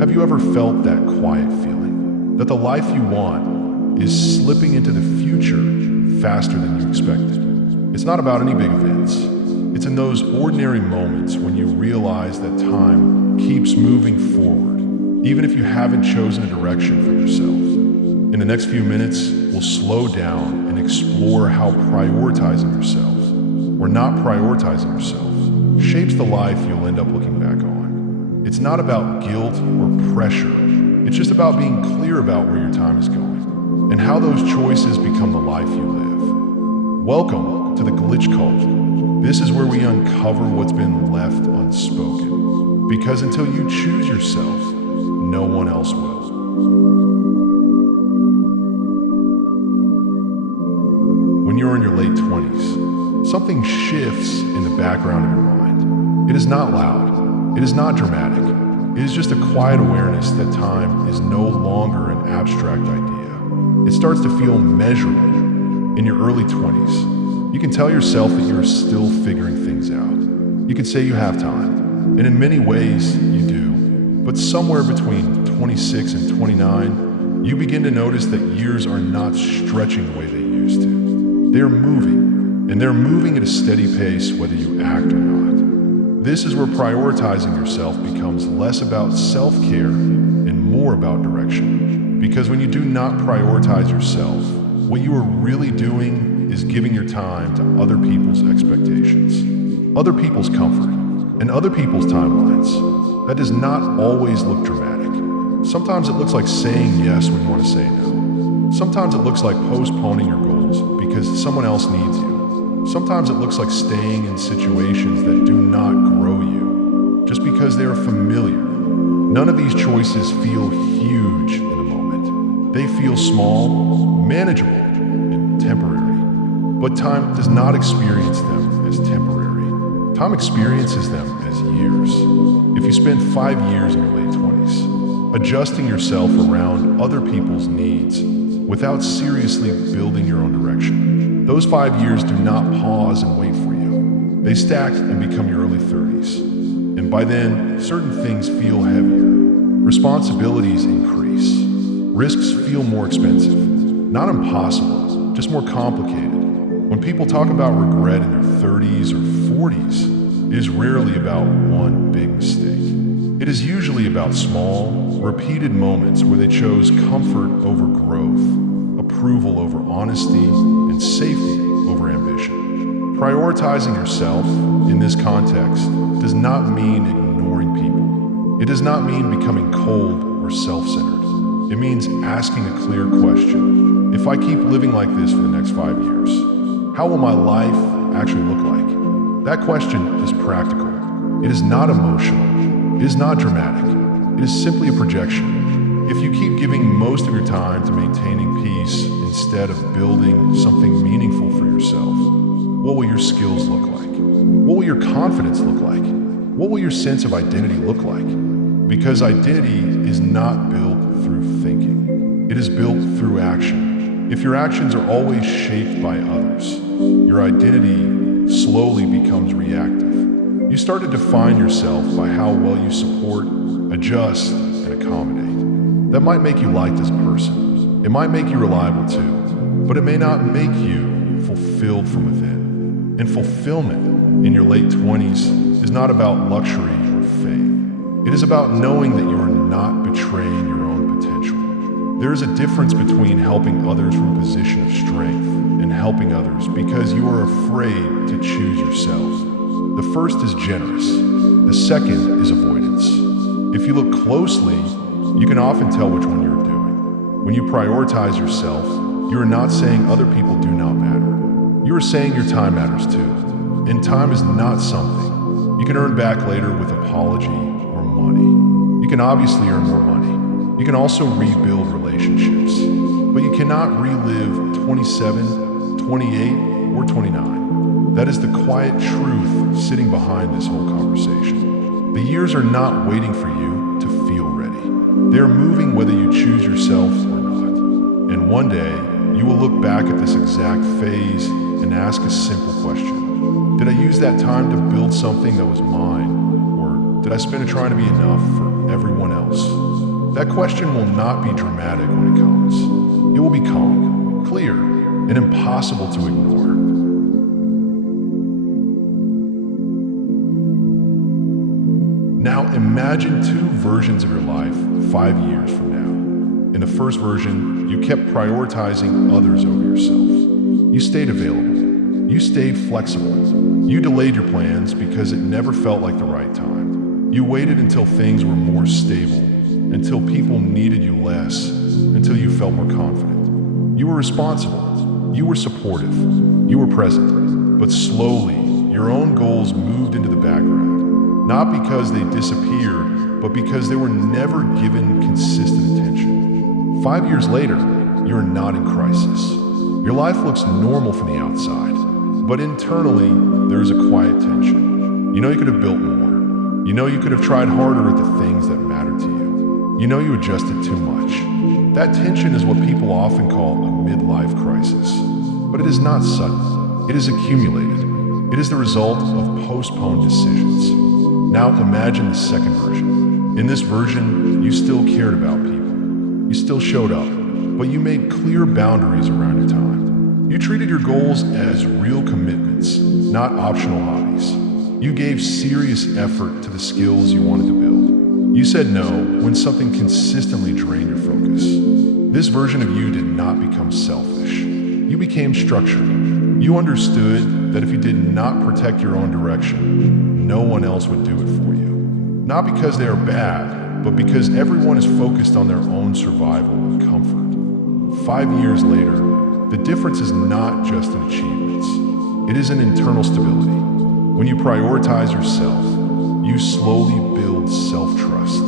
Have you ever felt that quiet feeling that the life you want is slipping into the future faster than you expected? It's not about any big events. It's in those ordinary moments when you realize that time keeps moving forward, even if you haven't chosen a direction for yourself. In the next few minutes, we'll slow down and explore how prioritizing yourself, or not prioritizing yourself, shapes the life you'll end up looking back on. It's not about guilt or pressure. It's just about being clear about where your time is going and how those choices become the life you live. Welcome to the Glitch Cult. This is where we uncover what's been left unspoken. Because until you choose yourself, no one else will. When you're in your late 20s, something shifts in the background of your mind. It is not loud. It is not dramatic. It is just a quiet awareness that time is no longer an abstract idea. It starts to feel measurable. In your early 20s, you can tell yourself that you're still figuring things out. You can say you have time, and in many ways you do. But somewhere between 26 and 29, you begin to notice that years are not stretching the way they used to. They're moving, and they're moving at a steady pace whether you act or not. This is where prioritizing yourself becomes less about self-care and more about direction. Because when you do not prioritize yourself, what you are really doing is giving your time to other people's expectations, other people's comfort, and other people's timelines. That does not always look dramatic. Sometimes it looks like saying yes when you want to say no. Sometimes it looks like postponing your goals because someone else needs you. Sometimes it looks like staying in situations that do not grow you, just because they are familiar. None of these choices feel huge in the moment. They feel small, manageable, and temporary. But time does not experience them as temporary. Time experiences them as years. If you spend 5 years in your late 20s, adjusting yourself around other people's needs without seriously building your own direction, those 5 years do not pause and wait for you. They stack and become your early 30s. And by then, certain things feel heavier. Responsibilities increase. Risks feel more expensive. Not impossible, just more complicated. When people talk about regret in their 30s or 40s, it is rarely about one big mistake. It is usually about small, repeated moments where they chose comfort over growth, approval over honesty, and safety over ambition. Prioritizing yourself in this context does not mean ignoring people. It does not mean becoming cold or self-centered. It means asking a clear question. If I keep living like this for the next 5 years, how will my life actually look like? That question is practical. It is not emotional. It is not dramatic. It is simply a projection. If you keep giving most of your time to maintaining peace instead of building something meaningful for yourself, what will your skills look like? What will your confidence look like? What will your sense of identity look like? Because identity is not built through thinking. It is built through action. If your actions are always shaped by others, your identity slowly becomes reactive. You start to define yourself by how well you support, adjust, and accommodate. That might make you liked as a person. It might make you reliable too, but it may not make you fulfilled from within. And fulfillment in your late 20s is not about luxury or fame. It is about knowing that you are not betraying your own potential. There is a difference between helping others from a position of strength and helping others because you are afraid to choose yourself. The first is generous. The second is avoidance. If you look closely, you can often tell which one you're doing. When you prioritize yourself, you are not saying other people do not matter. You are saying your time matters too. And time is not something you can earn back later with apology or money. You can obviously earn more money. You can also rebuild relationships. But you cannot relive 27, 28, or 29. That is the quiet truth sitting behind this whole conversation. The years are not waiting for you to feel ready. They are moving whether you choose yourself or not. And one day, you will look back at this exact phase and ask a simple question. Did I use that time to build something that was mine? Or did I spend it trying to be enough for everyone else? That question will not be dramatic when it comes. It will be calm, clear, and impossible to ignore. Now imagine two versions of your life 5 years from now. In the first version, you kept prioritizing others over yourself. You stayed available. You stayed flexible. You delayed your plans because it never felt like the right time. You waited until things were more stable, until people needed you less, until you felt more confident. You were responsible. You were supportive. You were present. But slowly, your own goals moved into the background. Not because they disappeared, but because they were never given consistent attention. 5 years later, you're not in crisis. Your life looks normal from the outside, but internally, there is a quiet tension. You know you could have built more. You know you could have tried harder at the things that matter to you. You know you adjusted too much. That tension is what people often call a midlife crisis. But it is not sudden. It is accumulated. It is the result of postponed decisions. Now imagine the second version. In this version, you still cared about people. You still showed up, but you made clear boundaries around your time. You treated your goals as real commitments, not optional hobbies. You gave serious effort to the skills you wanted to build. You said no when something consistently drained your focus. This version of you did not become selfish. You became structured. You understood that if you did not protect your own direction, no one else would do it for you. Not because they are bad, but because everyone is focused on their own survival and comfort. 5 years later, the difference is not just in achievements. It is in internal stability. When you prioritize yourself, you slowly build self-trust.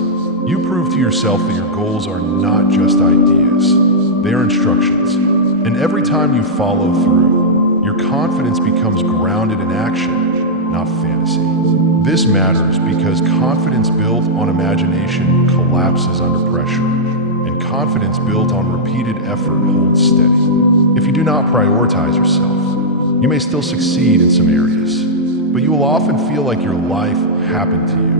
You prove to yourself that your goals are not just ideas. They are instructions. And every time you follow through, your confidence becomes grounded in action, not fantasy. This matters because confidence built on imagination collapses under pressure, and confidence built on repeated effort holds steady. If you do not prioritize yourself, you may still succeed in some areas, but you will often feel like your life happened to you,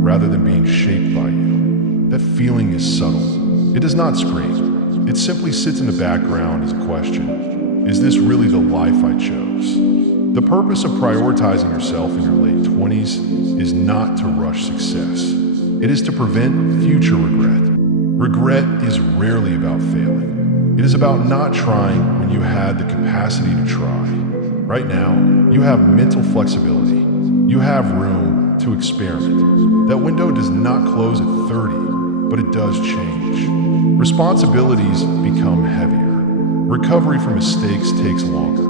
rather than being shaped by you. That feeling is subtle. It does not scream. It simply sits in the background as a question. Is this really the life I chose? The purpose of prioritizing yourself in your late 20s is not to rush success. It is to prevent future regret. Regret is rarely about failing. It is about not trying when you had the capacity to try. Right now, you have mental flexibility. You have room to experiment. That window does not close at 30, but it does change. Responsibilities become heavier. Recovery from mistakes takes longer.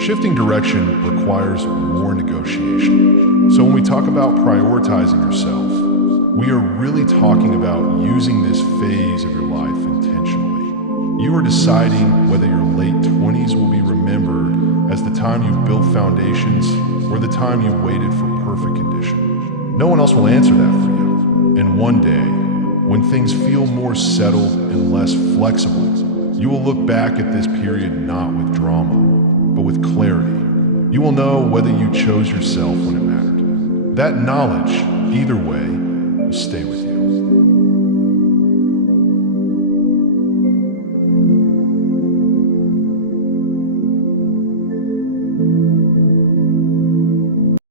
Shifting direction requires more negotiation. So when we talk about prioritizing yourself, we are really talking about using this phase of your life intentionally. You are deciding whether your late 20s will be remembered as the time you built foundations or the time you waited for perfect condition. No one else will answer that for you. And one day, when things feel more settled and less flexible, you will look back at this period not with drama, but with clarity. You will know whether you chose yourself when it mattered. That knowledge, either way, will stay with you.